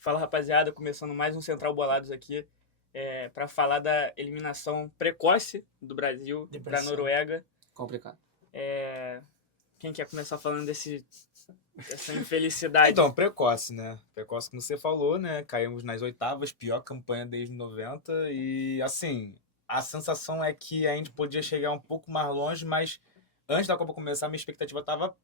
Fala, rapaziada, começando mais um Central Bolados aqui para falar da eliminação precoce do Brasil para a Noruega. Complicado. Quem quer começar falando dessa infelicidade? Então, precoce, né? Precoce, como você falou, né? Caímos nas oitavas, pior campanha desde 90. E, assim, a sensação é que a gente podia chegar um pouco mais longe, mas antes da Copa começar, minha expectativa estava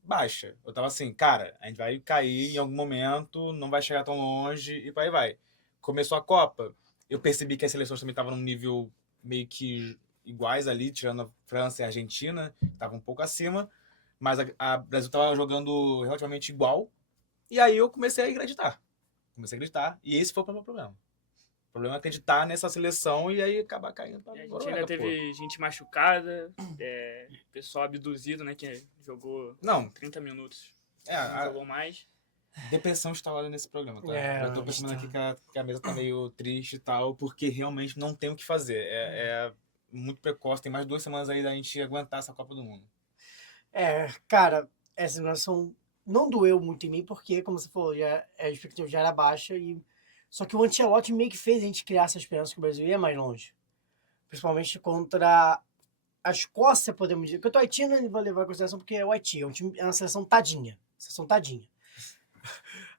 baixa. Eu tava assim, cara, a gente vai cair em algum momento, não vai chegar tão longe e por aí vai. Começou a Copa, eu percebi que as seleções também estavam num nível meio que iguais ali, tirando a França e a Argentina, estavam um pouco acima, mas a Brasil tava jogando relativamente igual, e aí eu comecei a acreditar. E esse foi o meu problema. O problema é acreditar nessa seleção e aí acabar caindo pra A gente Noruega, ainda teve gente machucada, pessoal abduzido, né, que jogou Não, 30 minutos, é, não jogou mais. depressão instalada nesse programa, tá? É, Eu tô percebendo aqui que a mesa tá meio triste e tal, porque realmente não tem o que fazer. É muito precoce, tem mais 2 semanas aí da gente aguentar essa Copa do Mundo. Cara, essa eliminação não doeu muito em mim, porque, como você falou, a expectativa já era baixa, só que o Ancelotti meio que fez a gente criar essa esperança que o Brasil ia mais longe. Principalmente contra a Escócia, podemos dizer. Porque o Haiti não vai levar em consideração, porque é o Haiti, é uma seleção tadinha.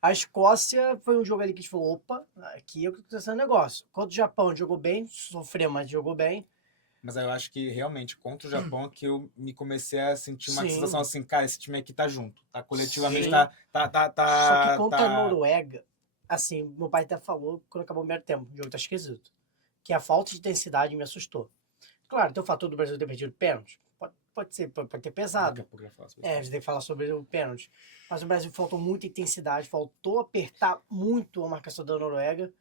A Escócia foi um jogo ali que a gente falou, opa, aqui é o que está sendo negócio. Contra o Japão, jogou bem, sofreu, mas jogou bem. Mas aí eu acho que realmente contra o Japão é que eu me comecei a sentir uma Sim. sensação assim, cara, esse time aqui tá junto, tá coletivamente, Sim. tá. Só que contra a Noruega, assim, meu pai até falou quando acabou o primeiro tempo, o jogo tá esquisito. Que a falta de intensidade me assustou. Claro, tem o fator do Brasil ter perdido pênalti. Pode ser, pode ter pesado. Daqui a pouco eu já falo sobre isso. A gente tem que falar sobre o pênalti. Mas o Brasil faltou muita intensidade, faltou apertar muito a marcação da Noruega.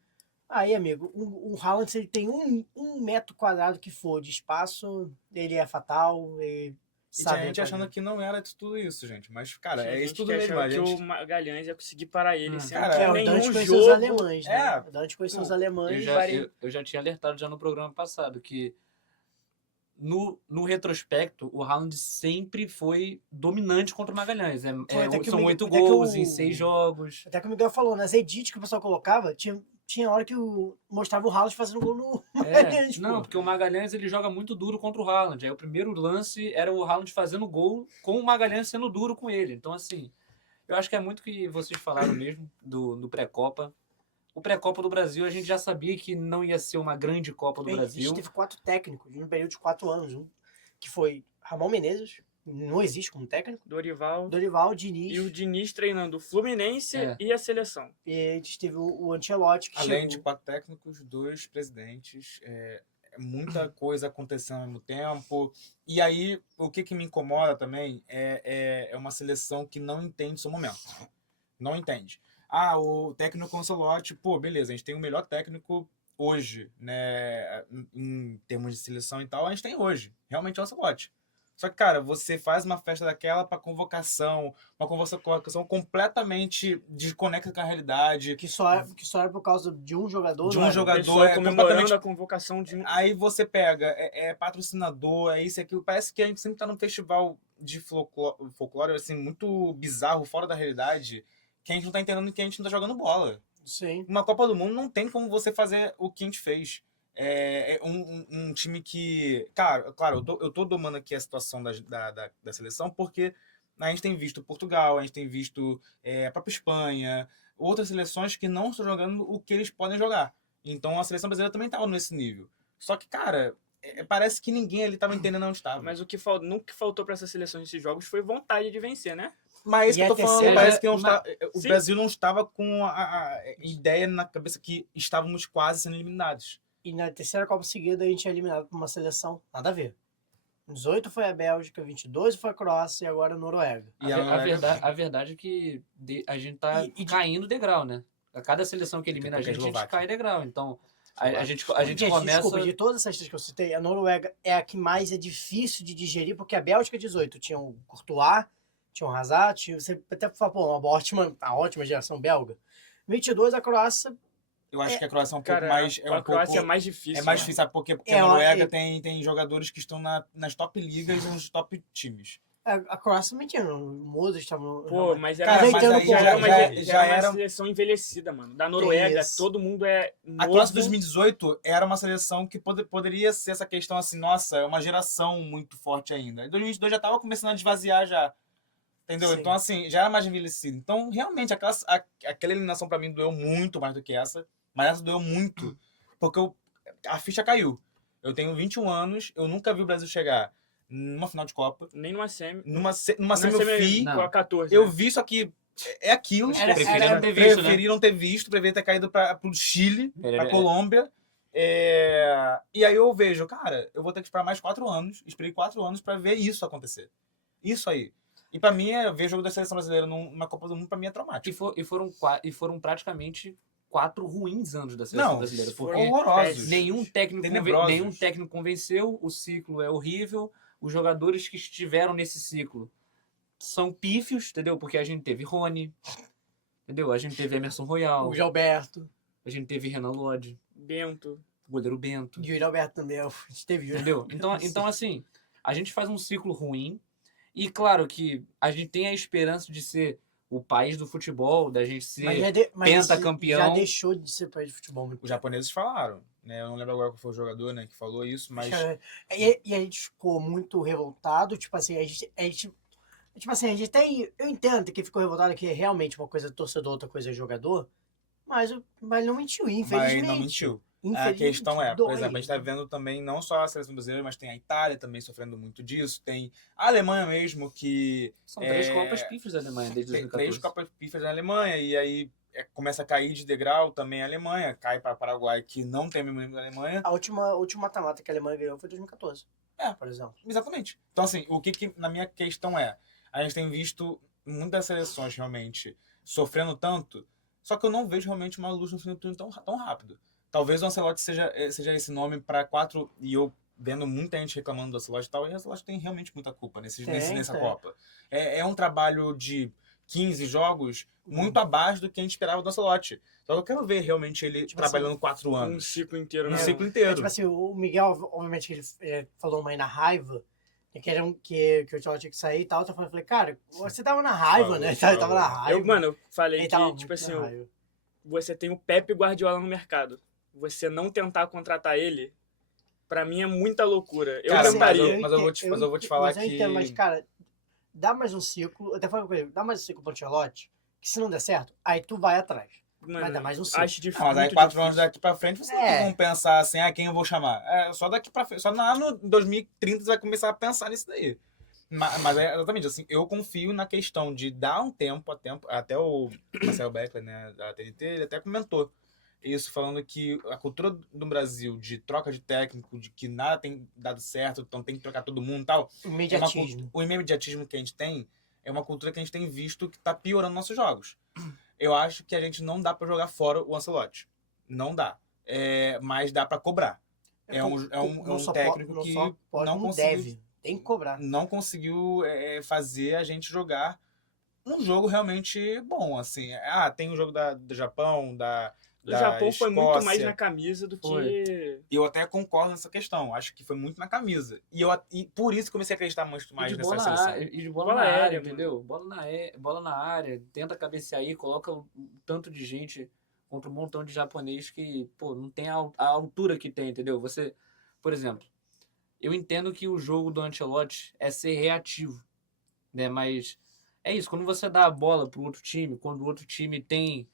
Aí, amigo, o Haaland, se ele tem um metro quadrado que for de espaço, ele é fatal. E tinha gente achando que não era de tudo isso, gente. Mas, cara, é isso tudo mesmo. Que o Magalhães ia conseguir parar ele, sendo cara, que o nenhum Dante conheceu jogo... os alemães, né? É. O Dante conheceu os alemães. Eu já tinha alertado já no programa passado que no retrospecto, o Haaland sempre foi dominante contra o Magalhães. São 8 gols em 6 jogos. Até que o Miguel falou, nas edits que o pessoal colocava, tinha hora que mostrava o Haaland fazendo gol no Magalhães. Não, porque o Magalhães ele joga muito duro contra o Haaland. Aí o primeiro lance era o Haaland fazendo gol com o Magalhães sendo duro com ele. Então, assim, eu acho que é muito que vocês falaram mesmo do pré-Copa. O pré-Copa do Brasil, a gente já sabia que não ia ser uma grande Copa do Brasil. A gente teve 4 técnicos num período de 4 anos, que foi Ramon Menezes, não existe como técnico, Dorival, Diniz. E o Diniz treinando o Fluminense e a seleção. E a gente teve o Ancelotti, que além de 4 técnicos, 2 presidentes, muita coisa acontecendo ao mesmo tempo. E aí, o que me incomoda também é uma seleção que não entende seu momento. Não entende. O técnico Ancelotti, pô, beleza, a gente tem o melhor técnico hoje, né, em termos de seleção e tal, a gente tem hoje, realmente é o Ancelotti. Só que, cara, você faz uma festa daquela pra convocação, uma convocação completamente desconecta com a realidade. Que só era por causa de um jogador. De um jogador, comemorando completamente... a convocação de... Aí você pega, patrocinador, é isso e aquilo. Parece que a gente sempre tá num festival de folclore, assim, muito bizarro, fora da realidade, que a gente não tá entendendo que a gente não tá jogando bola. Sim. Uma Copa do Mundo não tem como você fazer o que a gente fez. Um time que... Claro, eu tô domando aqui a situação da seleção porque a gente tem visto Portugal, a gente tem visto a própria Espanha, outras seleções que não estão jogando o que eles podem jogar. Então a seleção brasileira também estava nesse nível. Só que, cara, parece que ninguém ali estava entendendo onde estava. Mas o que faltou para essa seleção nesses jogos foi vontade de vencer, né? Mas isso que eu tô falando, parece que o Sim. Brasil não estava com a ideia na cabeça que estávamos quase sendo eliminados. E na terceira Copa seguida a gente é eliminado por uma seleção, nada a ver. 18 foi a Bélgica, 22 foi a Croácia e agora a Noruega. A verdade é que a gente tá caindo degrau, né? A cada seleção que elimina a gente cai degrau. Então, a gente começa... Desculpa, de todas essas três que eu citei, a Noruega é a que mais é difícil de digerir, porque a Bélgica 18 tinha o Courtois, tinha o Hazard, você até fala, a ótima geração belga. 22 a Croácia... Eu acho que a Croácia é um pouco Cara, mais... a Croácia é mais difícil. É mais difícil, sabe por quê? Porque a Noruega tem jogadores que estão nas top ligas e nos top times. A Croácia também tinha, o Modric estava no... Pô, mas Cara, era, mas Ajeitando aí um pouco. já era era- uma seleção envelhecida, mano. Da Noruega, isso. todo mundo é A novo. Croácia 2018 era uma seleção que poderia ser essa questão assim, nossa, é uma geração muito forte ainda. Em 2022 já tava começando a esvaziar já, entendeu? Sim. Então assim, já era mais envelhecido. Então realmente aquela eliminação pra mim doeu muito mais do que essa, mas essa doeu muito, porque a ficha caiu. Eu tenho 21 anos, eu nunca vi o Brasil chegar numa final de Copa, Nem numa semi. numa semi eu semi- vi, Não. Com a 14. eu né? vi isso aqui, é aquilo. Era- Preferiram era- ter visto, né? Preferiram ter visto, preferiram ter caído para o Chile, Era- para Colômbia. E aí eu vejo, cara, eu vou ter que esperar mais 4 anos. Esperei 4 anos para ver isso acontecer. Isso aí. E para mim, ver o jogo da seleção brasileira numa Copa do Mundo, para mim é traumático. E foram praticamente 4 ruins anos da seleção Não, brasileira. foram Porque horrorosos. nenhum Tenebrosos. técnico convenceu, o ciclo é horrível, os jogadores que estiveram nesse ciclo são pífios, entendeu? Porque a gente teve Rony, entendeu? A gente teve Emerson Royal, O Gilberto. a gente teve Renan Lodge, Bento. o goleiro Bento, O Yuri Alberto também. A gente teve Yuri. entendeu? Então, assim, a gente faz um ciclo ruim e, claro, que a gente tem a esperança de ser o país do futebol, da gente ser... Mas pentacampeão. já deixou de ser país de futebol muito. Os japoneses falaram, né? Eu não lembro agora qual foi o jogador, né, que falou isso, mas Cara, e a gente ficou muito revoltado, tipo assim, tipo assim, a gente tem, eu entendo que ficou revoltado que é realmente uma coisa é torcedor, outra coisa é jogador, mas não mentiu, infelizmente. mas não mentiu. A Infelizmente, questão é, por dói. exemplo, a gente está vendo também não só a seleção brasileira, mas tem a Itália também sofrendo muito disso, tem a Alemanha mesmo, que São 3 Copas pífias da Alemanha desde tem 3 2014. Copas FIFA da Alemanha, e aí começa a cair de degrau também a Alemanha, cai para Paraguai, que não tem mesmo da Alemanha. A última mata-mata que a Alemanha ganhou foi em 2014. Por exemplo. Exatamente. Então, assim, o que na minha questão é, a gente tem visto muitas seleções realmente sofrendo tanto, só que eu não vejo realmente uma luz no fim do túnel tão rápido. Talvez o Ancelotti seja esse nome para 4, e eu vendo muita gente reclamando do Ancelotti e tal, e o Ancelotti tem realmente muita culpa nessa Tem. Copa. É um trabalho de 15 jogos muito abaixo do que a gente esperava do Ancelotti. Só que eu quero ver realmente ele Tipo trabalhando 4 Um anos. ciclo inteiro, Um né? ciclo É, inteiro. tipo assim, o Miguel, obviamente, ele falou uma aí na raiva, que o Tchau tinha que sair e tal. Eu falei, cara, você tava na raiva, Falou, né? falou. Ele tava na raiva. Eu falei Ele tava que, muito tipo assim, na raiva. você tem o Pepe Guardiola no mercado. Você não tentar contratar ele, pra mim é muita loucura. Eu Cara, tentaria. mas eu vou te falar mas eu que... entendo, mas, cara, dá mais um ciclo. Eu até falei com ele, dá mais um ciclo pro Ancelotti, que se não der certo, aí tu vai atrás. Mano, Vai dar mais um ciclo. acho difícil. Mas aí muito 4 difícil. anos daqui pra frente você não tem como pensar assim, quem eu vou chamar? Só daqui pra frente. Só lá no 2030 você vai começar a pensar nisso daí. Mas é exatamente assim, eu confio na questão de dar um tempo a tempo. Até o Marcelo Beckler, né, da TNT, ele até comentou isso, falando que a cultura do Brasil de troca de técnico, de que nada tem dado certo, então tem que trocar todo mundo e tal. Imediatismo. O imediatismo que a gente tem é uma cultura que a gente tem visto que tá piorando nossos jogos. Eu acho que a gente não dá pra jogar fora o Ancelotti. Não dá. Mas dá pra cobrar. É um técnico que não conseguiu, tem que cobrar. não conseguiu fazer a gente jogar um jogo realmente bom, assim. Tem o jogo do Japão, O Japão foi muito mais Escócia. na camisa do Foi. que... Eu até concordo nessa questão. Acho que foi muito na camisa. E por isso comecei a acreditar muito mais nessa seleção. E de bola Bola na área, aérea, entendeu? Bola na área, tenta cabecear aí, coloca um tanto de gente contra um montão de japonês que, pô, não tem a altura que tem, entendeu? Você, por exemplo, eu entendo que o jogo do Ancelotti é ser reativo, né? Mas é isso, quando você dá a bola pro outro time, quando o outro time tem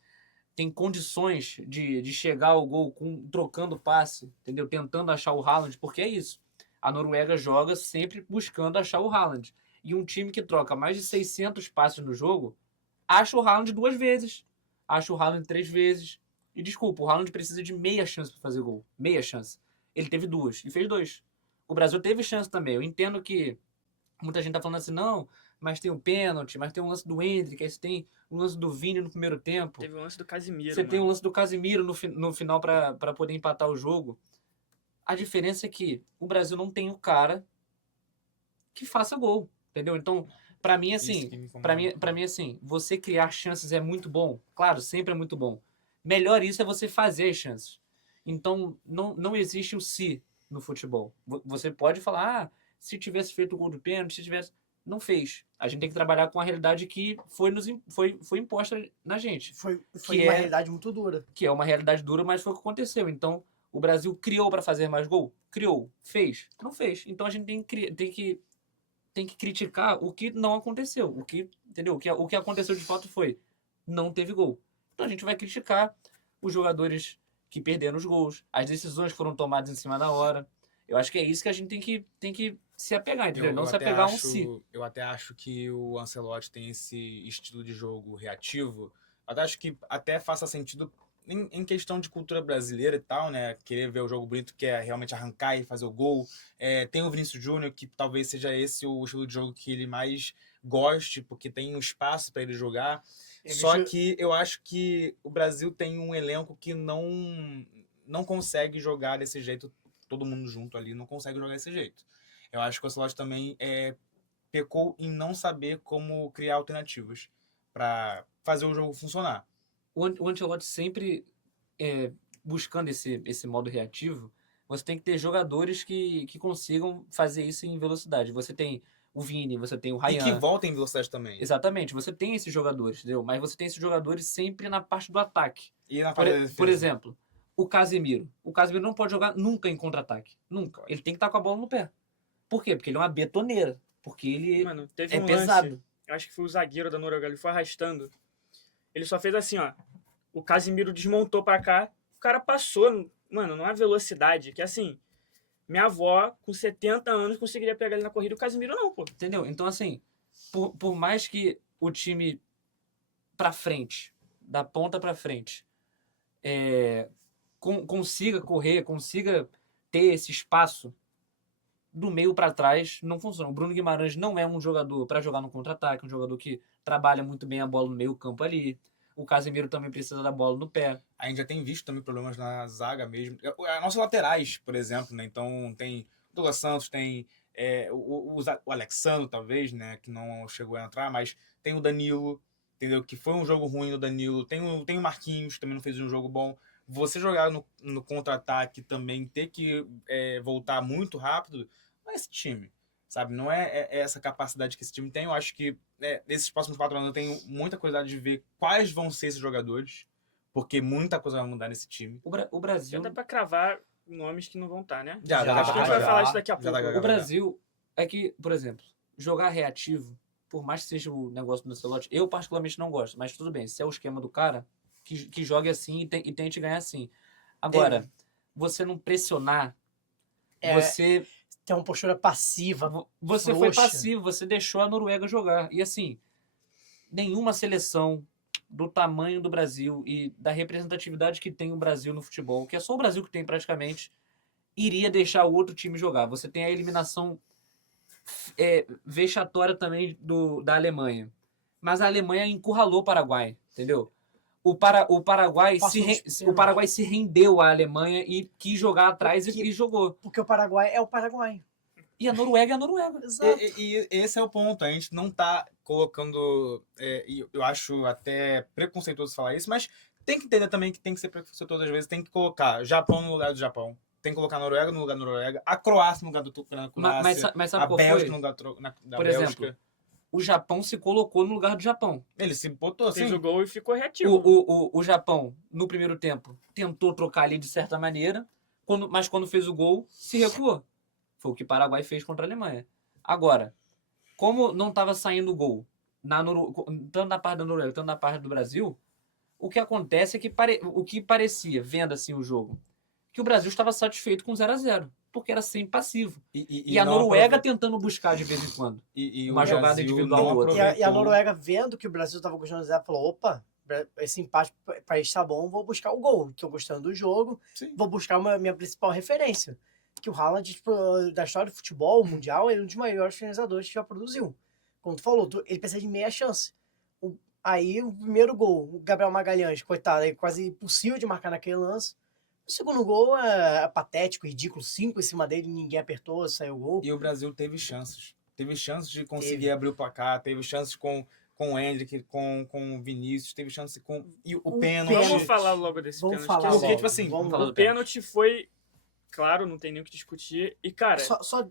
condições de chegar ao gol trocando passe, entendeu? Tentando achar o Haaland, porque é isso. A Noruega joga sempre buscando achar o Haaland. E um time que troca mais de 600 passes no jogo, acha o Haaland 2 vezes, acha o Haaland 3 vezes. E desculpa, o Haaland precisa de meia chance para fazer gol. Meia chance. Ele teve 2 e fez 2. O Brasil teve chance também. Eu entendo que muita gente tá falando assim, não, mas tem um pênalti, mas tem um lance do Endrick, aí você tem um lance do Vini no primeiro tempo. Teve o lance do Casimiro, Você tem o mano. lance do Casimiro no final para poder empatar o jogo. A diferença é que o Brasil não tem o cara que faça gol, entendeu? Então, para mim, Isso assim, que me incomoda. para mim, assim, você criar chances é muito bom. Claro, sempre é muito bom. Melhor isso é você fazer as chances. Então, não existe o se no futebol. Você pode falar, se tivesse feito o gol do pênalti, se tivesse... Não fez. A gente tem que trabalhar com a realidade que foi imposta na gente. Foi Que uma é- realidade muito dura. Que é uma realidade dura, mas foi o que aconteceu. Então, o Brasil criou para fazer mais gol? Criou. Fez? Não fez. Então, a gente tem que criticar o que não aconteceu. Entendeu? O que aconteceu de fato foi, não teve gol. Então, a gente vai criticar os jogadores que perderam os gols, as decisões que foram tomadas em cima da hora. Eu acho que é isso que a gente tem que se apegar, entendeu? Não se até apegar a um acho- si. Eu até acho que o Ancelotti tem esse estilo de jogo reativo. Eu até acho que até faça sentido em questão de cultura brasileira e tal, né? Querer ver o jogo bonito, que é realmente arrancar e fazer o gol. Tem o Vinícius Júnior, que talvez seja esse o estilo de jogo que ele mais goste, porque tem um espaço para ele jogar. Só que eu acho que o Brasil tem um elenco que não consegue jogar desse jeito, todo mundo junto ali, não consegue jogar desse jeito. Eu acho que o Ancelotti também pecou em não saber como criar alternativas para fazer o jogo funcionar. O Ancelotti sempre buscando esse modo reativo, você tem que ter jogadores que consigam fazer isso em velocidade. Você tem o Vini, você tem o E que Ryan. volta em velocidade também. Exatamente, você tem esses jogadores, entendeu? Mas você tem esses jogadores sempre na parte do ataque. E na parte da defesa. Por exemplo, o Casemiro. O Casemiro não pode jogar nunca em contra-ataque. Nunca. Ele tem que estar com a bola no pé. Por quê? Porque ele é uma betoneira. Porque ele Mano, teve é um pesado. lance, eu acho que foi o zagueiro da Noruega, ele foi arrastando. Ele só fez assim, ó. O Casimiro desmontou pra cá, o cara passou, mano, numa velocidade que assim, minha avó com 70 anos conseguiria pegar ele na corrida, o Casimiro não, pô. Entendeu? Então, assim, por mais que o time pra frente, da ponta pra frente, consiga correr, consiga ter esse espaço, do meio pra trás não funciona. O Bruno Guimarães não é um jogador pra jogar no contra-ataque, um jogador que trabalha muito bem a bola no meio campo ali. O Casemiro também precisa da bola no pé. A gente já tem visto também problemas na zaga mesmo. As nossas laterais, por exemplo, né? Então tem o Douglas Santos, tem o Alexandre, talvez, né? Que não chegou a entrar, mas tem o Danilo, entendeu? Que foi um jogo ruim do Danilo. Tem o Marquinhos, também não fez um jogo bom. Você jogar no contra-ataque também, ter que voltar muito rápido, não é esse time, sabe? Não é essa capacidade que esse time tem. Eu acho que nesses próximos 4 anos eu tenho muita curiosidade de ver quais vão ser esses jogadores, porque muita coisa vai mudar nesse time. O Brasil... Já dá pra cravar nomes que não vão estar, né? Já, Acho que a gente vai falar isso daqui a já pouco. dá. O Brasil é que, por exemplo, jogar reativo, por mais que seja o negócio do Ancelotti, eu particularmente não gosto, mas tudo bem, se é o esquema do cara, que jogue assim e tente ganhar assim. Agora, você não pressionar, você... Tem uma postura passiva. Você foi frouxa. passivo, você deixou a Noruega jogar. E assim, nenhuma seleção do tamanho do Brasil e da representatividade que tem o Brasil no futebol, que é só o Brasil que tem praticamente, iria deixar o outro time jogar. Você tem a eliminação vexatória também da Alemanha. Mas a Alemanha encurralou o Paraguai, entendeu? O Paraguai se rendeu à Alemanha e quis jogar atrás e jogou. Porque o Paraguai é o Paraguai. E a Noruega é a Noruega. Exato. E esse é o ponto. A gente não tá colocando... e eu acho até preconceituoso falar isso, mas tem que entender também que tem que ser preconceituoso às vezes. Tem que colocar Japão no lugar do Japão. Tem que colocar Noruega no lugar da Noruega. A Croácia no lugar da Croácia. Mas sabe a qual Bélgica foi? no lugar da Por Bélgica. exemplo, o Japão se colocou no lugar do Japão. Ele se botou assim. Fez o gol e ficou reativo. O Japão, no primeiro tempo, tentou trocar ali de certa maneira, mas quando fez o gol, se recuou. Foi o que o Paraguai fez contra a Alemanha. Agora, como não estava saindo o gol, tanto na parte da Noruega, tanto na parte do Brasil, o que acontece é que o que parecia, vendo assim o jogo, que o Brasil estava satisfeito com 0-0, porque era sempre passivo. E a Noruega tentando buscar de vez em quando uma jogada individual ou outra. E a Noruega, vendo que o Brasil estava gostando do 0, falou, opa, esse empate para isso tá bom, vou buscar o gol. Estou gostando do jogo, vou buscar minha principal referência. Que o Haaland, tipo, da história do futebol mundial, é um dos maiores finalizadores que já produziu. Como tu falou, ele precisa de meia chance. Aí, o primeiro gol, o Gabriel Magalhães, coitado, é quase impossível de marcar naquele lance. O segundo gol é patético, ridículo, 5 em cima dele, ninguém apertou, saiu o gol. E o Brasil teve chances. Teve chances de conseguir abrir o placar, teve chances com o Hendrick, com o Vinícius, teve chance com... E o pênalti. Vamos falar logo desse pênalti. Porque, tipo assim, o pênalti foi... Claro, não tem nem o que discutir. E, cara...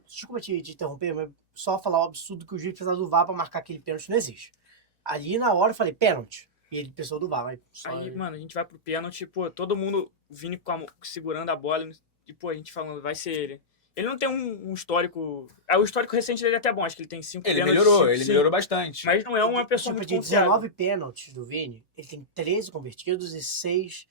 Desculpa te interromper, mas só falar o absurdo que o juiz precisava do VAR pra marcar aquele pênalti, não existe. Ali na hora eu falei, pênalti. E ele precisou do VAR, mas só... Aí, mano, a gente vai pro pênalti, pô, todo mundo vindo segurando a bola e, pô, a gente falando, vai ser ele. Ele não tem um histórico... O histórico recente dele é até bom, acho que ele tem 5 Ele pênaltis. melhorou, cinco, ele sim. melhorou bastante. Mas não é uma pessoa tipo, muito de confiável. 19 pênaltis do Vini, ele tem 13 convertidos e 6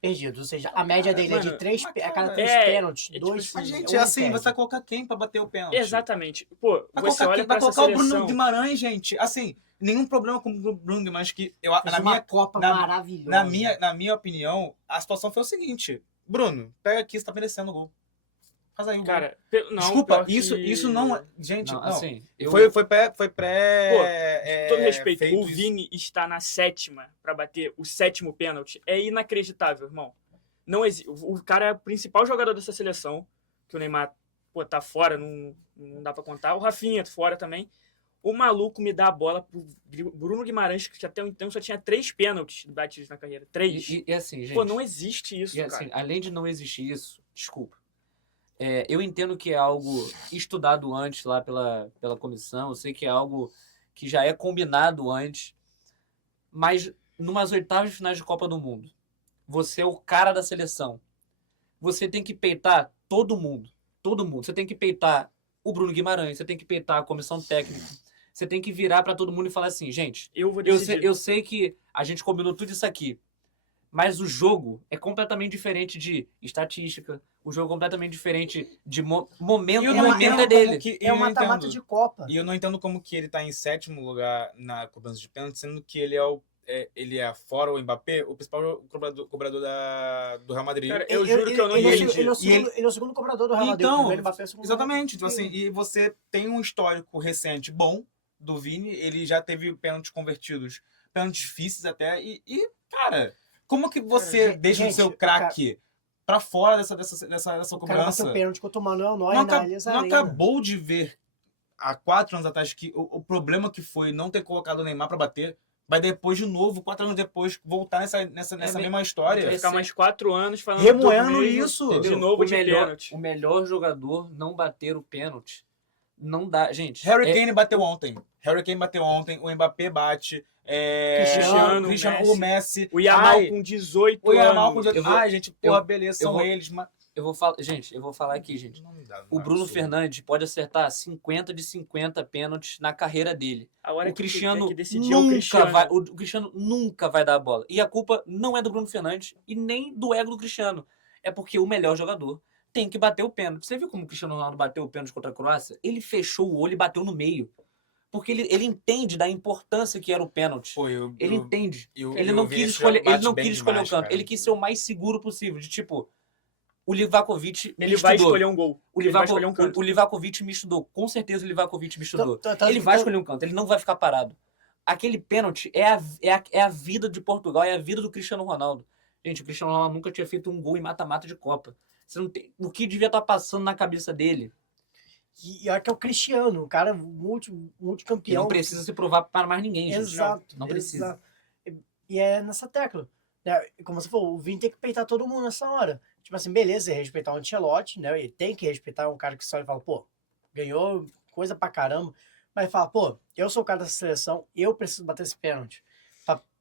perdidos. Ou seja, a média dele é de mano, 3 mas, a cada cara, 3 pênaltis, tipo 2 Mas, assim, gente, é assim, você vai colocar quem pra bater o pênalti? Exatamente. Pô, Vai você colocar, olha quem? pra Vai essa colocar o Bruno seleção... Guimarães, gente. Assim, nenhum problema com o Bruno Guimarães, que eu, Fez na, uma minha, Copa na- maravilhosa. na minha opinião, a situação foi o seguinte. Bruno, pega aqui, você tá merecendo o gol. Faz aí o gol. Cara, não, Desculpa, pior isso que... não é... Gente, Não, não. assim, eu... Foi pré... Com todo respeito, feito o isso. Vini está na 7ª pra bater o 7º pênalti. É inacreditável, irmão. Não o cara é o principal jogador dessa seleção, que o Neymar, pô, tá fora, não dá pra contar. O Rafinha fora também. O maluco me dá a bola pro Bruno Guimarães, que até então só tinha 3 pênaltis batidos na carreira. 3. E assim, gente... Pô, não existe isso, E assim, cara. além de não existir isso, desculpa. Eu entendo que é algo estudado antes lá pela comissão, eu sei que é algo que já é combinado antes, mas numas oitavas de finais de Copa do Mundo, você é o cara da seleção. Você tem que peitar todo mundo. Todo mundo. Você tem que peitar o Bruno Guimarães, você tem que peitar a comissão técnica. Você tem que virar para todo mundo e falar assim, gente, Eu vou decidir. eu sei que a gente combinou tudo isso aqui, mas o jogo é completamente diferente de estatística, o jogo é completamente diferente de momento. E eu O não momento entendo é dele. como que- É eu um não mata-mata entendo. de Copa. E eu não entendo como que ele tá em 7º lugar na cobrança de pênalti, sendo que ele é fora o Mbappé, o principal cobrador do Real Madrid. Cara, eu juro que eu não ele, entendi. ele é o segundo cobrador do Real Madrid. Então, O primeiro Mbappé é o segundo. Exatamente, então, assim, e você tem um histórico recente bom do Vini, ele já teve pênaltis convertidos, pênaltis difíceis até, cara, como que você Cara, deixa o gente, seu craque pra fora dessa O cara cobrança? bateu pênalti contra o Manuel Neuer Não, na Allianz não Arena. acabou de ver há 4 anos atrás que o problema que foi não ter colocado o Neymar pra bater, vai depois de novo, 4 anos depois, voltar nessa mesma história. Vai ficar mais 4 anos falando Remoendo do mesmo, isso. de novo o de melhor, pênalti. o melhor jogador não bater o pênalti. Não dá, gente. Harry Kane bateu ontem. O Mbappé bate. Cristiano, O Messi. O Yamal Ai, com 18 o Yamal anos. com 18. Eu vou- Ai, gente, porra, eu- beleza, eu são vou- eles. Mas... Eu vou falar aqui, gente. Não dá, não O é Bruno absurdo. Fernandes pode acertar 50 de 50 pênaltis na carreira dele. A hora O que Cristiano tem que decidir é o Cristiano. o Cristiano nunca vai dar a bola. E a culpa não é do Bruno Fernandes e nem do ego do Cristiano. É porque o melhor jogador tem que bater o pênalti. Você viu como o Cristiano Ronaldo bateu o pênalti contra a Croácia? Ele fechou o olho e bateu no meio. Porque ele entende da importância que era o pênalti. Pô, Ele entende. eu- Ele eu não vi quis esse escolher, jogo, ele bate não bem quis escolher demais, o canto. cara. Ele quis ser o mais seguro possível. De tipo, o Livakovic me Ele vai estudou. escolher um gol. O Ele vai Livako- escolher um canto. o Livakovic me estudou. Com certeza o Livakovic me estudou. Tanto Ele que vai eu- escolher um canto. Ele não vai ficar parado. Aquele pênalti é a vida de Portugal. É a vida do Cristiano Ronaldo. Gente, o Cristiano Ronaldo nunca tinha feito um gol em mata-mata de Copa. Você não tem, o que devia estar passando na cabeça dele? E olha que é o Cristiano, o cara Que multicampeão. não precisa se provar para mais ninguém, gente. Exato. Não precisa. exato. E é nessa tecla. Né? Como você falou, o Vini tem que peitar todo mundo nessa hora. Tipo assim, beleza, respeitar o Ancelotti, né? Ele tem que respeitar um cara que só ele fala, pô, ganhou coisa pra caramba. Mas fala, pô, eu sou o cara dessa seleção, eu preciso bater esse pênalti.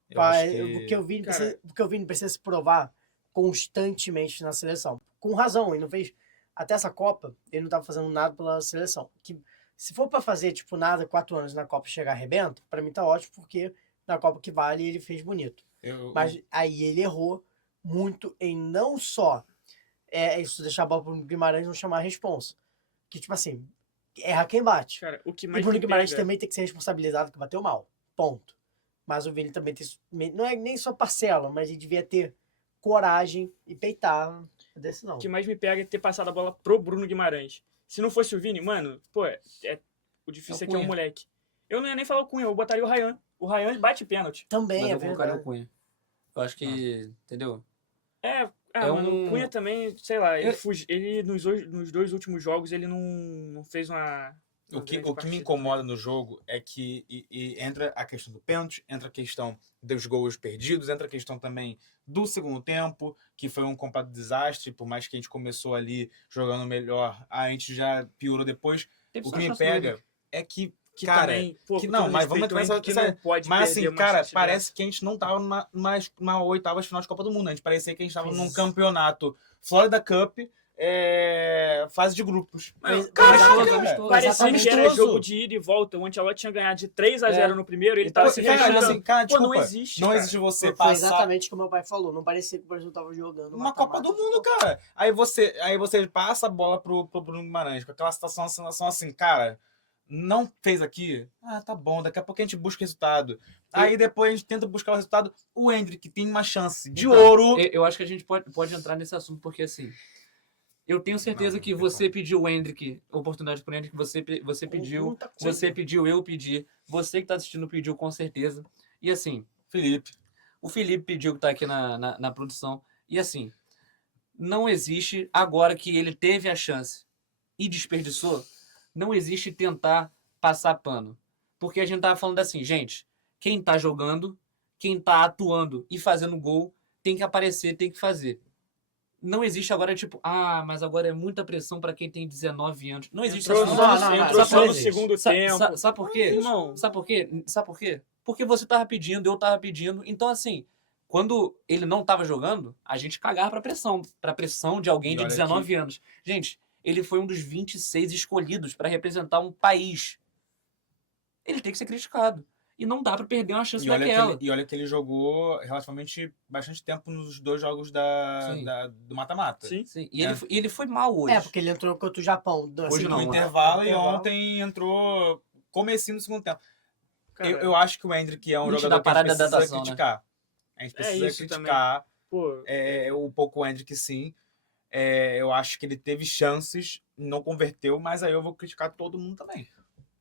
Eu acho que- Porque o Vini Cara, precisa, porque o Vini precisa se provar constantemente na seleção. Com razão, ele não fez. Até essa Copa, ele não tava fazendo nada pela seleção. Que, se for pra fazer, tipo, nada 4 anos na Copa e chegar arrebento, pra mim tá ótimo, porque na Copa que vale ele fez bonito. Mas aí ele errou muito em não só isso, deixar a bola pro Guimarães não chamar a responsa. Que, tipo assim, erra quem bate. Cara, o que E o mais Bruno me Guimarães pega... também tem que ser responsabilizado que bateu mal. Ponto. Mas o Vini também tem. Não é nem só parcela, mas ele devia ter coragem e peitar a decisão. O que mais me pega é ter passado a bola pro Bruno Guimarães. Se não fosse o Vini, mano, pô, o difícil É o aqui é um Cunha. moleque. Eu não ia nem falar o Cunha, eu botaria o Ryan. O Ryan ele bate pênalti. Também Mas é eu colocaria o verdade. Cunha. Eu acho que. Entendeu? Mano, um- o Cunha também, sei lá, ele, Eu- ele nos 2 últimos jogos ele não fez uma O que grande me partida. incomoda no jogo é que e entra a questão do pênalti, entra a questão dos gols perdidos, entra a questão também do segundo tempo, que foi um completo desastre, por mais que a gente começou ali jogando melhor, a gente já piorou depois. Teve O só que me chance pega dele. é que, Que cara, também, pô, que com não, todo mas vamos respeito, entrar o Henrique nessa- não pode mas perder assim, uma cara, chance parece que a gente não tava na oitavas final de Copa do Mundo. A gente parecia que a gente tava num Isso. campeonato Florida Cup, fase de grupos. Mano, Caraca, amistoso. parecia que era amistoso. jogo de ida e volta. O Ancelotti tinha ganhado de 3-0 É. no primeiro, ele Ele tava tava se se Cara, fechando. fechando. assim, cara, Pô, não desculpa, existe, não cara. existe você Foi passar exatamente o que meu pai falou. Não parecia que o Brasil tava jogando uma Copa do Mundo, cara. Aí você passa a bola pro Bruno Guimarães, com aquela situação assim, cara, não fez aqui? Ah, tá bom, daqui a pouco a gente busca o resultado. Aí depois a gente tenta buscar o resultado. O Endrick tem uma chance de Então, ouro. Eu acho que a gente pode entrar nesse assunto, porque assim, eu tenho certeza Não que tem você como. pediu o Endrick, oportunidade pro Endrick, você pediu, muita coisa. você pediu, eu pedi, você que tá assistindo pediu com certeza. E assim, Felipe. o Felipe pediu que tá aqui na produção. E assim, não existe, agora que ele teve a chance e desperdiçou, não existe tentar passar pano. Porque a gente tava falando assim, gente, quem tá jogando, quem tá atuando e fazendo gol, tem que aparecer, tem que fazer. Não existe agora, tipo, mas agora é muita pressão pra quem tem 19 anos. Não existe Entrou, essa Não, só, não, não, entrou isso só não no existe. segundo tempo. Sabe por quê? Irmão, Sabe por quê? Sabe por quê? Porque você tava pedindo, eu tava pedindo. Então, assim, quando ele não tava jogando, a gente cagava pra pressão de alguém E de olha 19 anos. Gente, ele foi um dos 26 escolhidos pra representar um país. Ele tem que ser criticado. E não dá pra perder uma chance daquela. E olha que ele jogou relativamente bastante tempo nos 2 jogos Sim. do mata-mata. sim. Sim, e É. ele foi mal hoje. É, porque ele entrou contra o Japão. Hoje No não, intervalo, e intervalo. ontem entrou comecinho do segundo tempo. Cara, Eu acho que o Endrick é um Limite jogador da que a parada gente da precisa adaptação, né? criticar. A gente precisa isso criticar pô, um pouco o Endrick, sim. Eu acho que ele teve chances, não converteu, mas aí eu vou criticar todo mundo também.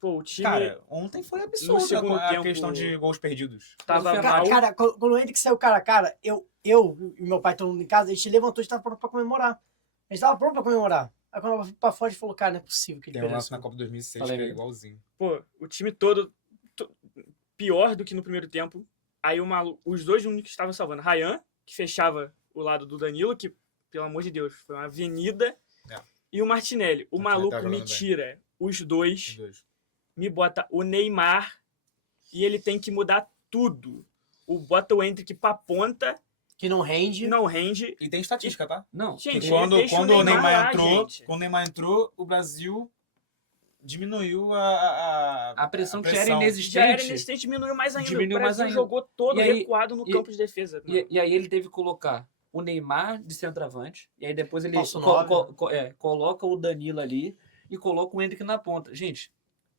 pô, o time Cara, ontem foi absurdo segundo a tempo- questão de gols perdidos. tava Cara, mal. Cara, quando o Henrique saiu cara a cara, eu e meu pai, todo mundo em casa, a gente levantou e estava pronto pra comemorar. A gente tava pronto pra comemorar. Aí quando eu fui pra fora, a gente falou, cara, não é possível que ele Tem um perdeu lance esse na gol. Copa 2006 Falei que é mesmo. igualzinho. Pô, o time todo pior do que no primeiro tempo. Aí os dois únicos que estavam salvando. Ryan, que fechava o lado do Danilo, que, pelo amor de Deus, foi uma avenida. É. E o Martinelli. O Martinelli maluco tá jogando me bem. tira os Os dois, dois. me bota o Neymar e ele tem que mudar tudo. Bota o Endrick pra ponta, Que não rende. não rende. E tem estatística, tá? Não, Gente, Que quando deixa o Neymar lá, entrou, gente. quando o Neymar entrou, o Brasil diminuiu a pressão que era inexistente. Já era inexistente, diminuiu mais ainda. Diminuiu o mais Brasil ainda. jogou todo E aí- recuado no e- campo de defesa. mano. E aí ele teve que colocar o Neymar de centroavante, e aí depois ele Falso nove, coloca o Danilo ali e coloca o Endrick na ponta. Gente,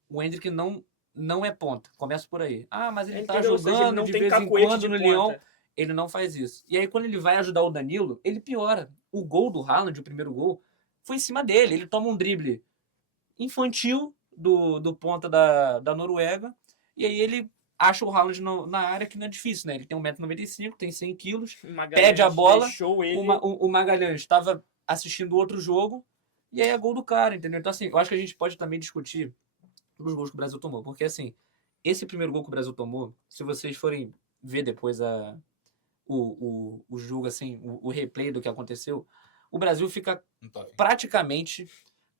o Endrick não é ponta. Começa por aí. Mas ele tá Entendeu? Ou seja, ele jogando não de tem vez em cacuete quando de no ponta. Lyon. Ele não faz isso. E aí quando ele vai ajudar o Danilo, ele piora. O gol do Haaland, o primeiro gol, foi em cima dele. Ele toma um drible infantil do ponta da Noruega, e aí ele acha o Haaland na área, que não é difícil, né? Ele tem 1,95 m, tem 100 quilos. O Magalhães Pede a bola, deixou ele. O Magalhães estava assistindo outro jogo, e aí é gol do cara, entendeu? Então, assim, eu acho que a gente pode também discutir os gols que o Brasil tomou, porque, assim, esse primeiro gol que o Brasil tomou, se vocês forem ver depois o jogo, assim, o replay do que aconteceu, o Brasil fica Não tô vendo. praticamente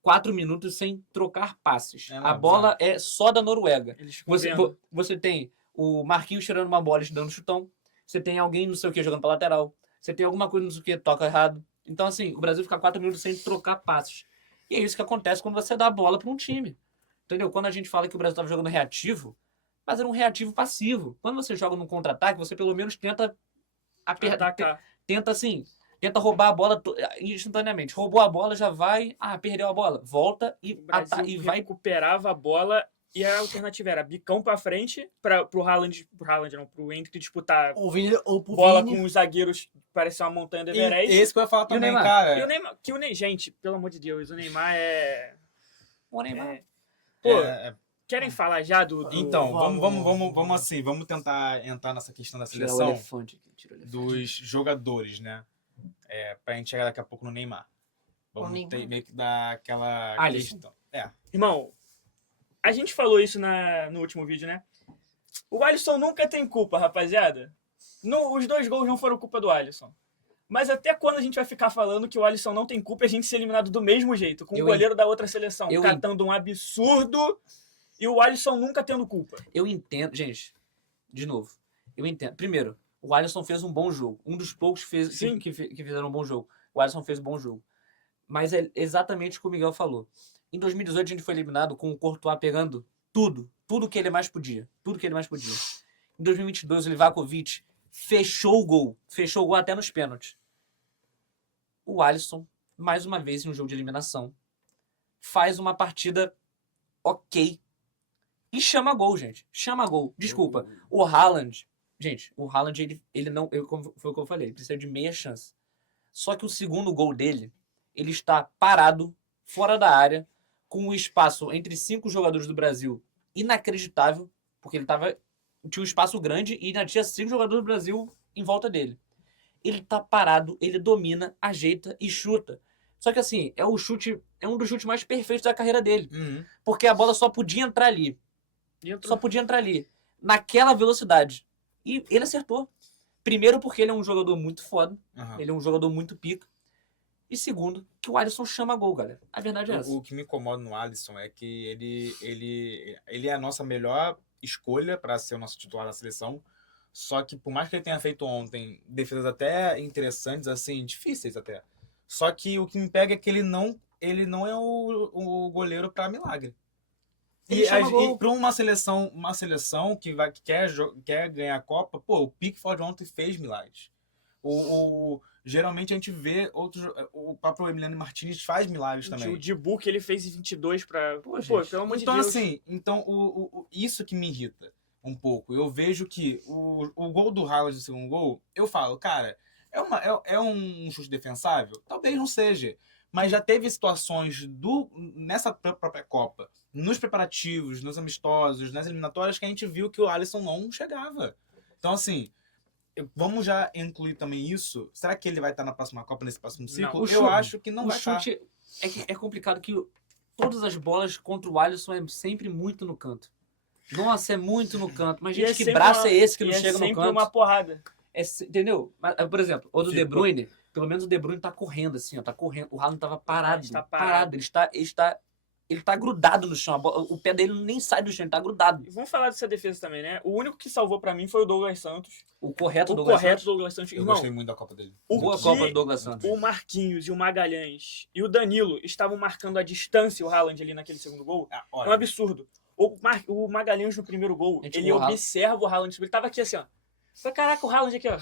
4 minutos sem trocar passes. É, não, A bola é só da Noruega. Eles ficam Você, vendo. você tem o Marquinhos tirando uma bola e dando chutão. Você tem alguém não sei o que jogando pra lateral. Você tem alguma coisa não sei o que, toca errado. Então, assim, o Brasil fica 4 minutos sem trocar passes. E é isso que acontece quando você dá a bola pra um time. Entendeu? Quando a gente fala que o Brasil estava jogando reativo, mas era um reativo passivo. Quando você joga num contra-ataque, você pelo menos tenta Atacar. tenta roubar a bola instantaneamente. Roubou a bola, já vai, perdeu a bola. Volta e, O Brasil e vai. recuperava a bola e a alternativa era bicão pra frente pro Haaland não, pro Endrick disputar Ou pro bola Vini. com os zagueiros, parecia uma montanha do E Everest. esse que eu ia falar E o também, Neymar? cara. E o Neymar, gente, pelo amor de Deus, o Neymar é... O Neymar. é- Pô, É, querem falar já do... Então, Vamos. vamos assim, vamos tentar entrar nessa questão da Tira o seleção elefante aqui. Tira o elefante. dos jogadores, né? Pra gente chegar daqui a pouco no Neymar. Vamos O Neymar. ter meio que dar aquela Alisson. questão. Irmão, a gente falou isso no último vídeo, né? O Alisson nunca tem culpa, rapaziada. Os 2 gols não foram culpa do Alisson. Mas até quando a gente vai ficar falando que o Alisson não tem culpa e a gente ser eliminado do mesmo jeito, com o Eu goleiro da outra seleção eu catando um absurdo e o Alisson nunca tendo culpa. Eu entendo, gente, de novo, eu entendo. Primeiro, o Alisson fez um bom jogo. Um dos poucos Sim. que fizeram um bom jogo. O Alisson fez um bom jogo. Mas é exatamente o que o Miguel falou. Em 2018 a gente foi eliminado com o Courtois pegando tudo que ele mais podia. Tudo que ele mais podia. Em 2022 o Livakovic fechou o gol até nos pênaltis. O Alisson, mais uma vez em um jogo de eliminação, faz uma partida ok e chama gol, gente. Chama gol. Desculpa. O Haaland, gente, ele não, foi o que eu falei, ele precisa de meia chance. Só que o segundo gol dele, ele está parado, fora da área, com um espaço entre 5 jogadores do Brasil inacreditável, porque tinha um espaço grande e ainda tinha 5 jogadores do Brasil em volta dele. Ele tá parado, ele domina, ajeita e chuta. Só que assim, é um dos chutes mais perfeitos da carreira dele. Uhum. Porque a bola só podia entrar ali. Só podia entrar ali. Naquela velocidade. E ele acertou. Primeiro porque ele é um jogador muito foda. Uhum. Ele é um jogador muito pica. E segundo, que o Alisson chama gol, galera. A verdade é essa. O que me incomoda no Alisson é que ele é a nossa melhor escolha para ser o nosso titular da seleção. Só que por mais que ele tenha feito ontem defesas até interessantes, assim, difíceis até. Só que o que me pega é que ele não é o goleiro para milagre. Ele chama gol. E para uma seleção que quer ganhar a Copa, pô, o Pickford ontem fez milagres. Geralmente a gente vê o próprio Emiliano Martinez faz milagres também. O Dibu que ele fez em 22 pra... Pô, gente. Pô, pelo amor de Então, Deus. assim, isso que me irrita um pouco. Eu vejo que o gol do Haaland, o segundo gol, eu falo, cara, é um chute defensável? Talvez não seja. Mas já teve situações nessa própria Copa, nos preparativos, nos amistosos, nas eliminatórias, que a gente viu que o Alisson não chegava. Então, assim, vamos já incluir também isso. Será que ele vai estar na próxima Copa, nesse próximo ciclo? Eu acho que não vai estar. O chute é complicado que todas as bolas contra o Alisson é sempre muito no canto. Nossa, é muito no canto. Mas, gente, que braço é esse que não chega no canto? É sempre uma porrada. Entendeu? Mas, por exemplo, o do De Bruyne, pelo menos o De Bruyne tá correndo assim, ó. Tá correndo. O Haaland tava parado. Tá parado. Ele tá grudado no chão. O pé dele nem sai do chão, ele tá grudado. E vamos falar dessa defesa também, né? O único que salvou pra mim foi o Douglas Santos. O correto Douglas Santos. Eu Irmão, gostei muito da Copa dele. Boa Copa do Douglas Santos. O Marquinhos e o Magalhães e o Danilo estavam marcando a distância, o Haaland ali naquele segundo gol. É um absurdo. O Magalhães no primeiro gol, ele observa o Haaland. Ele tava aqui assim, ó. Falei, caraca, o Haaland aqui, ó.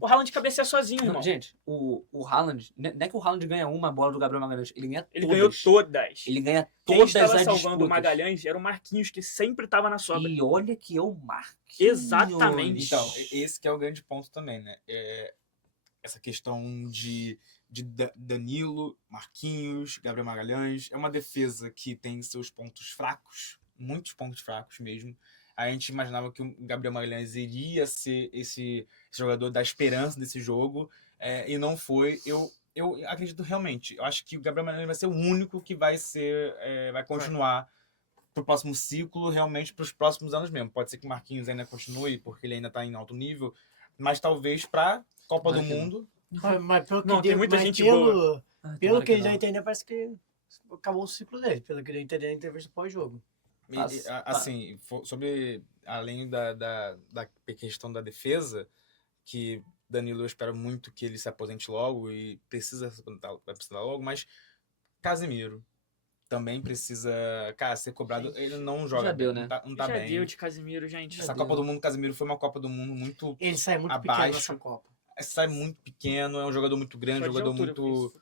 O Haaland cabeceia sozinho, irmão. Gente, o Haaland, não é que o Haaland ganha uma bola do Gabriel Magalhães, ele ganha todas. Ele ganhou todas. Ele ganha Quem todas estava as salvando disputas. o Magalhães era o Marquinhos, que sempre estava na sobra. E olha que é o Marquinhos. Exatamente. Então, esse que é o grande ponto também, né? Essa questão de Danilo, Marquinhos, Gabriel Magalhães. É uma defesa que tem seus pontos fracos, muitos pontos fracos mesmo. A gente imaginava que o Gabriel Magalhães iria ser esse jogador da esperança desse jogo, e não foi. Eu acredito realmente. Eu acho que o Gabriel Magalhães vai ser o único que vai continuar pro próximo ciclo, realmente para os próximos anos mesmo. Pode ser que o Marquinhos ainda continue, porque ele ainda está em alto nível, mas talvez para Copa do Mundo. Mas pelo que Não, tem muita gente boa. Pelo que ele já entendeu, parece que acabou o ciclo dele. Pelo que ele entendeu na entrevista pós-jogo. Assim, sobre além da questão da defesa, que Danilo, eu espero muito que ele se aposente logo e vai precisar logo, mas Casemiro também precisa, cara, ser cobrado. Ele não joga Já deu, bem, né? não tá Já bem. deu de Casemiro, gente. Essa Copa do Mundo, Casemiro foi uma Copa do Mundo muito Ele sai muito abaixo. pequeno nessa Copa. Sai muito pequeno, é um jogador muito grande, um jogador muito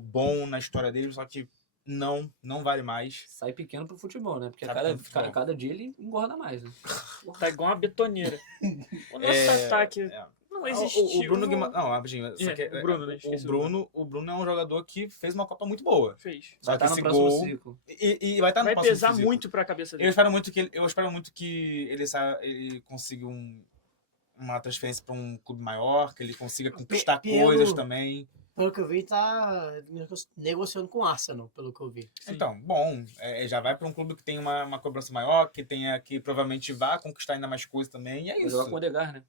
bom na história dele, só que não vale mais. Sai pequeno pro futebol, né? Porque Sai cada dia ele engorda mais, né? Tá igual uma betoneira. O nosso ataque não existiu. O Bruno Guimarães. Não, rapidinho. O Bruno é um jogador que fez uma Copa muito boa. Fez. Só que Vai estar esse no próximo gol. ciclo. E vai estar no Vai próximo pesar ciclo. muito pra cabeça dele. Eu espero muito que ele consiga uma transferência para um clube maior, que ele consiga conquistar coisas também. Pelo que eu vi, tá negociando com o Arsenal, pelo que eu vi. Sim. Então, bom, já vai para um clube que tem uma cobrança maior, que provavelmente vai conquistar ainda mais coisas também, e é Vai isso. jogar com o Odegaard, né?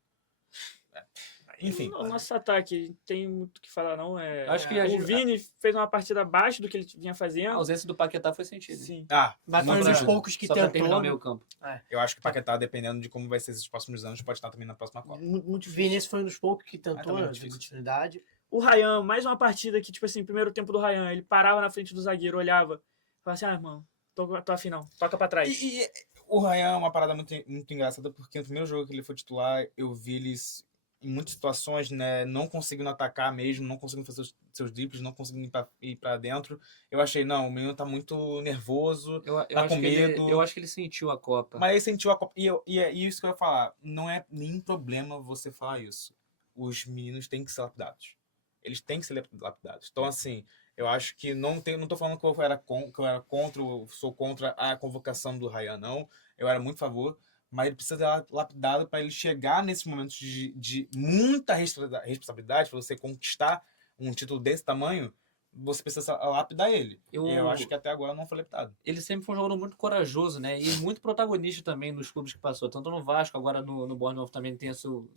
Enfim. O nosso ataque, não tem muito o que falar, não. Acho que O Vini fez uma partida abaixo do que ele vinha a fazendo. ausência do Paquetá foi sentida. Sim. Mas Só foi um dos pra- poucos que só pra terminar tentou. o meio campo. Eu acho que o Paquetá, dependendo de como vai ser esses próximos anos, pode estar também na próxima Copa. Muito Vinícius foi um dos poucos que tentou também é de difícil. continuidade. O Ryan, mais uma partida que, tipo assim, primeiro tempo do Ryan, ele parava na frente do zagueiro, olhava, falava assim, mano, tô afim não, toca pra trás. E o Ryan é uma parada muito, muito engraçada, porque no primeiro jogo que ele foi titular, eu vi eles em muitas situações, né, não conseguindo atacar mesmo, não conseguindo fazer os seus dribles, não conseguindo ir pra dentro. Eu achei, não, o menino tá muito nervoso, Eu tá acho com que ele, medo. eu acho que ele sentiu a Copa. Mas ele sentiu a Copa. E é isso que eu ia falar. Não é nenhum problema você falar isso. Os meninos têm que ser lapidados. Eles têm que ser lapidados. Então, assim, eu acho que não tô falando que eu era contra, sou contra a convocação do Ryan, não. Eu era muito a favor. Mas ele precisa ser lapidado para ele chegar nesses momentos de muita responsabilidade, para você conquistar um título desse tamanho, você precisa lapidar ele. E eu acho que até agora não foi lapidado. Ele sempre foi um jogador muito corajoso, né? E muito protagonista também nos clubes que passou. Tanto no Vasco, agora no Bournemouth também tem seu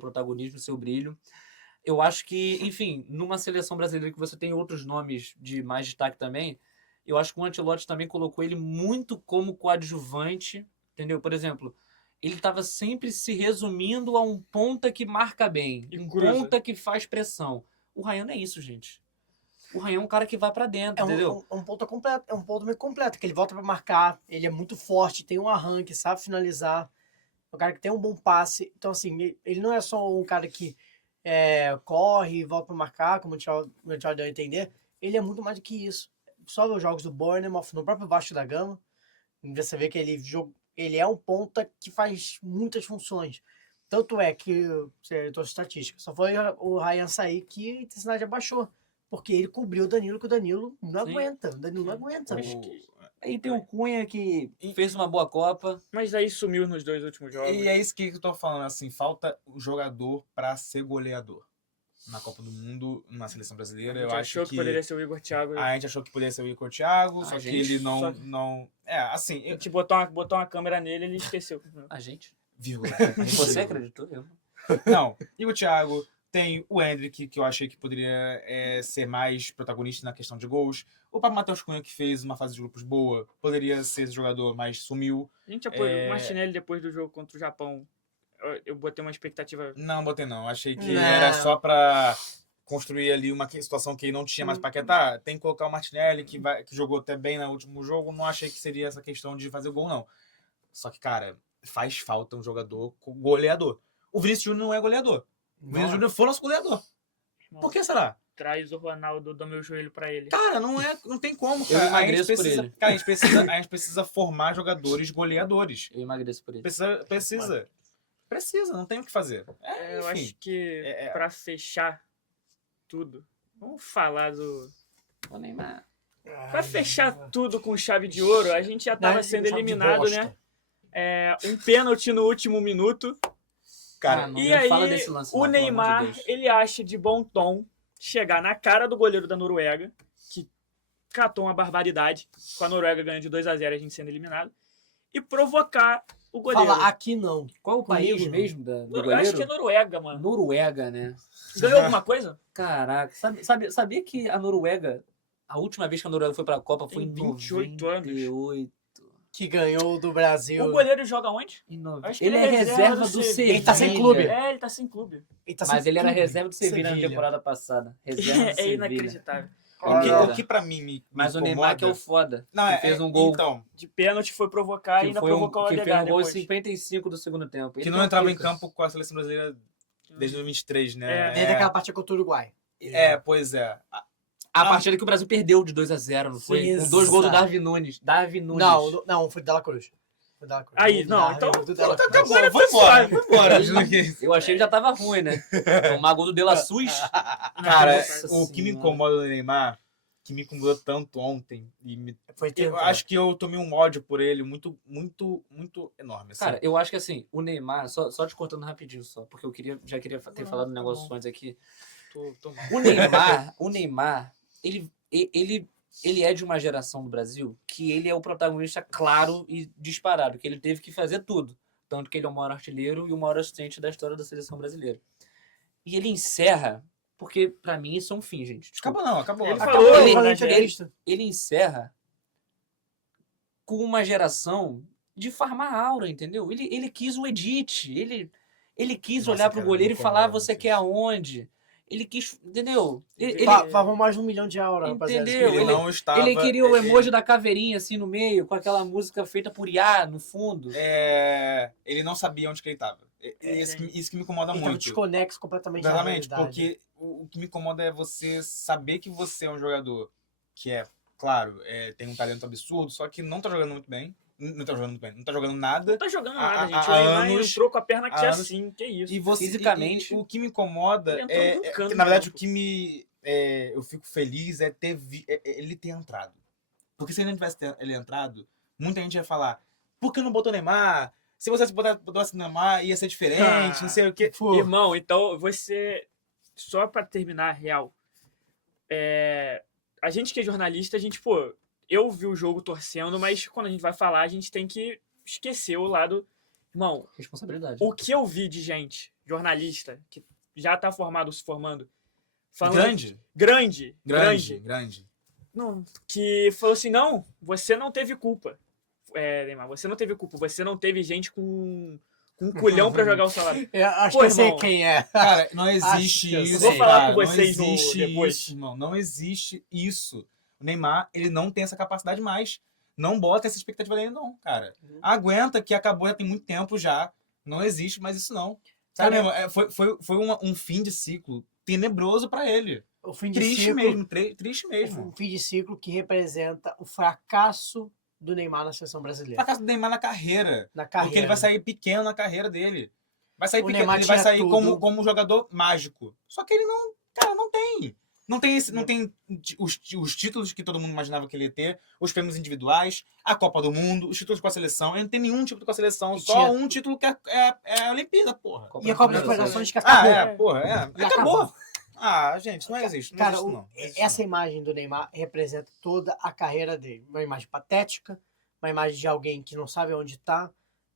protagonismo, seu brilho. Eu acho que, enfim, numa seleção brasileira que você tem outros nomes de mais destaque também, eu acho que o Ancelotti também colocou ele muito como coadjuvante, entendeu? Por exemplo, ele estava sempre se resumindo a um ponta que marca bem, E um cruza. ponta que faz pressão. O Ryan não é isso, gente. O Ryan é um cara que vai pra dentro, entendeu? É um ponto completo, é um ponto meio completo, que ele volta pra marcar, ele é muito forte, tem um arranque, sabe finalizar, é um cara que tem um bom passe. Então, assim, ele não é só um cara que corre e volta pra marcar, como o Thiago deu a entender. Ele é muito mais do que isso. Só os jogos do Bournemouth, no próprio Vasco da Gama, você vê que ele é um ponta que faz muitas funções. Tanto é que, eu tô estatística, só foi o Ryan sair que a intensidade abaixou. Porque ele cobriu o Danilo, que o Danilo não Sim. aguenta. O Danilo não aguenta. Aí tem o Cunha que fez uma boa Copa. Mas aí sumiu nos 2 últimos jogos. E é isso que eu tô falando, assim, falta o jogador pra ser goleador. Na Copa do Mundo, na seleção brasileira, A eu gente acho achou que poderia ser o Igor Thiago. A gente achou que poderia ser o Igor Thiago, A só que gente ele só- não... assim... A gente botou uma câmera nele e ele esqueceu. A gente. Vírgula. Você acreditou? Eu. Não, Igor Thiago, tem o Endrick, que eu achei que poderia ser mais protagonista na questão de gols. O próprio Matheus Cunha, que fez uma fase de grupos boa, poderia ser esse jogador, mas sumiu. A gente apoiou o Martinelli depois do jogo contra o Japão. Eu botei uma expectativa. Não, botei não. Achei que Não. era só pra construir ali uma situação que não tinha mais Paquetá. Tem que colocar o Martinelli, que jogou até bem no último jogo. Não achei que seria essa questão de fazer gol, não. Só que, cara, faz falta um jogador goleador. O Vinícius Júnior não é goleador. O Vinícius Júnior foi nosso goleador. Por que será? Traz o Ronaldo do meu joelho pra ele. Cara, não tem como, Eu cara. emagreço por ele. Cara, a gente precisa formar jogadores goleadores. Eu emagreço por ele. Precisa, não tem o que fazer. Eu Enfim. acho que É- pra fechar tudo, vamos falar do. O Neymar. Pra fechar tudo com chave de ouro, a gente já tava sendo eliminado, né? Um pênalti no último minuto. Cara, não E me aí, fala desse lance, o não, pelo amor de Neymar, Deus. ele acha de bom tom chegar na cara do goleiro da Noruega, que catou uma barbaridade, com a Noruega ganhando de 2-0, a gente sendo eliminado, e provocar o goleiro. Fala, aqui não. Qual o país Comigo, mesmo do Eu acho goleiro? que é Noruega, mano. Noruega, né? Ganhou alguma coisa? Caraca, sabia que a Noruega, a última vez que a Noruega foi pra Copa foi Tem em 28 anos. 98. Que ganhou do Brasil. O goleiro joga onde? Acho que ele é reserva do Sevilha. Ele tá sem clube. Ele tá sem clube. Ele tá Mas sem ele era clube. reserva do Sevilha na Sevilha. temporada passada. Reserva do É Sevilha. inacreditável. Cara. O que pra mim me Mas o incomoda... Neymar que é o foda. Não, que fez um gol Então, De pênalti foi provocar e que, ainda foi provocou o que fez Odegaard um gol em depois. 55 do segundo tempo. que Ele não é um entrava em pica. campo com a seleção brasileira desde 2023, né? Desde aquela partida contra o Uruguai. Pois é. A partida que o Brasil perdeu de 2-0, não foi? Com 2 gols do Darwin Nunes. Darwin Nunes. Não, foi do Dela Cruz. Foi do Dela Cruz. Aí, Do não, Darwin, então- do Dela Cruz. Agora foi embora, foi embora. Eu achei que já tava ruim, né? Tomar gol do De La Sus. Cara, Nossa o que me Senhora. incomoda do Neymar, que me incomodou tanto ontem, Foi eu tempo. acho que eu tomei um ódio por ele muito, muito, muito enorme. Assim. Cara, eu acho que assim, o Neymar, só te cortando rapidinho só, porque eu já queria ter Não, falado um tá negócio bom. antes aqui. Tô mal. O Neymar, ele é de uma geração do Brasil que ele é o protagonista claro e disparado, que ele teve que fazer tudo. Tanto que ele é o maior artilheiro e o maior assistente da história da seleção brasileira. E ele encerra, porque pra mim isso é um fim, gente. Desculpa. Acabou não, acabou. Ele Acabou. falou, Acabou, ele- falando em ele- entrevista. Ele encerra com uma geração de farmar aura, entendeu? Ele quis o edit, ele quis Nossa, olhar pro cara, goleiro e me falar, incomoda você muito quer isso. aonde? Ele quis, entendeu? Ele, Vamos mais de 1 milhão de aura, rapaziada. Entendeu? Ele não estava... ele queria o emoji da caveirinha assim no meio, com aquela música feita por IA no fundo. Ele não sabia onde que ele estava. Isso que me incomoda Ele tava muito. desconexo completamente da Exatamente, realidade. porque o que me incomoda é você saber que você é um jogador que claro, tem um talento absurdo, só que não tá jogando muito bem. Não tá jogando muito bem, não tá jogando nada. Não tá jogando nada, Há gente. O Neymar anos- entrou com a perna aqui há anos- assim, que isso. E você, Fisicamente. o que me incomoda Ele entrou vulcano que, na verdade, no o que eu fico feliz é ele ter entrado. Porque se ele não tivesse ele entrado, muita gente ia falar, por que não botou Neymar? Se você botasse Neymar, ia ser diferente, não sei o quê. Pô, Irmão, então você. Só pra terminar, real. A gente que é jornalista, a gente, pô, eu vi o jogo torcendo, mas quando a gente vai falar, a gente tem que esquecer o lado. Irmão, Responsabilidade. o que eu vi de gente, jornalista, que já tá formado, se formando, falando. Grande. Não, que falou assim, não, você não teve culpa. Neymar, você não teve culpa, você não teve gente com um culhão pra jogar o salário. eu acho Pô, que eu sei irmão. quem é. Cara, não existe Acho que eu isso. sei. Vou falar cara, com vocês não existe depois. isso, irmão. Não existe isso. O Neymar, ele não tem essa capacidade mais. Não bota essa expectativa nele, não, cara. Aguenta que acabou já tem muito tempo já. Não existe mais isso, não. Sabe, Cara, mesmo? Foi um fim de ciclo tenebroso pra ele. O fim de Triste ciclo, mesmo, triste mesmo. um fim de ciclo que representa o fracasso do Neymar na seleção brasileira. Fracasso do Neymar na carreira. Na carreira. Porque ele vai sair pequeno na carreira dele. Vai sair O pequeno, Neymar ele vai tinha sair tudo. como um jogador mágico. Só que ele não, cara, não tem. Não tem os títulos que todo mundo imaginava que ele ia ter, os prêmios individuais, a Copa do Mundo, os títulos com a seleção. Ele não tem nenhum título com a seleção, E só tinha- um título que é a Olimpíada, porra. E a Copa das Confederações que Ah, acabou. porra, E acabou. Ah, gente, não existe. Não Cara, existe, não. Existe, essa imagem do Neymar representa toda a carreira dele. Uma imagem patética, uma imagem de alguém que não sabe onde tá,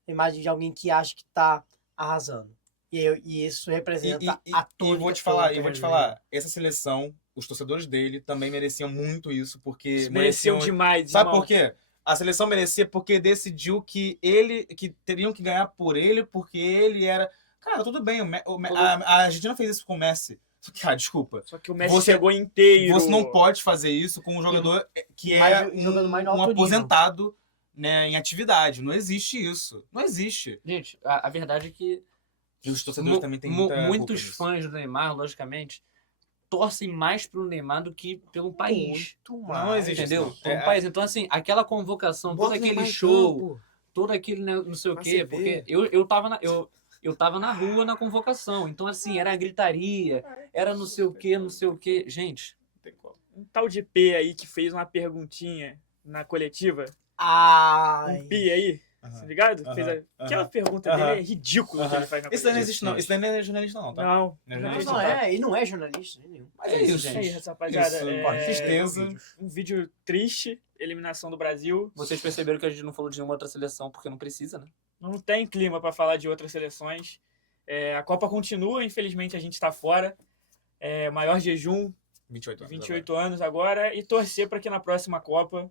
uma imagem de alguém que acha que tá arrasando. E isso representa a tônica. vou te toda falar, da e vou te carreira falar, essa seleção, os torcedores dele também mereciam muito isso, porque Mereciam demais, Sabe irmão. por quê? A seleção merecia porque decidiu que teriam que ganhar por ele, porque ele era. Cara, tudo bem, a Argentina fez isso com o Messi. Só que, cara, desculpa. Só que o Messi Você- chegou inteiro. Você não pode fazer isso com um jogador que mais- é jogando mais no um alto nível. aposentado, né, em atividade. Não existe isso. Não existe. Gente, a verdade é que E os torcedores também têm muita muitos culpa nisso. fãs do Neymar, logicamente, torcem mais pro Neymar do que pelo país. Muito Não mais. existe Entendeu? isso. Pelo país. Então, assim, aquela convocação, Bota todo o aquele Neymar em show, campo. todo aquele não sei o Pra quê, você porque ver. eu tava na rua na convocação. Então, assim, era gritaria, era não sei o quê, não sei o quê. Gente, Um tal de P aí que fez uma perguntinha na coletiva. Ai. Um P aí, tá ligado? Aham, Fez aquela aham, pergunta aham. dele é ridícula que ele faz na Isso daí não coletiva. existe, não. Isso daí não é jornalista, não, tá? Não. Não é Não, jornalista, não tá? ele não é jornalista nenhum. Mas é isso, É gente. isso, rapaziada. Isso, É, tristeza. um vídeo triste, eliminação do Brasil. vocês perceberam que a gente não falou de nenhuma outra seleção porque não precisa, né? Não tem clima pra falar de outras seleções. A Copa continua, infelizmente a gente tá fora. Maior jejum, 28 anos. 28 anos agora. E torcer pra que na próxima Copa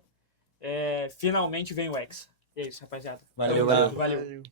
finalmente venha o Hexa. E é isso, rapaziada. Valeu, Valeu. Valeu. Valeu.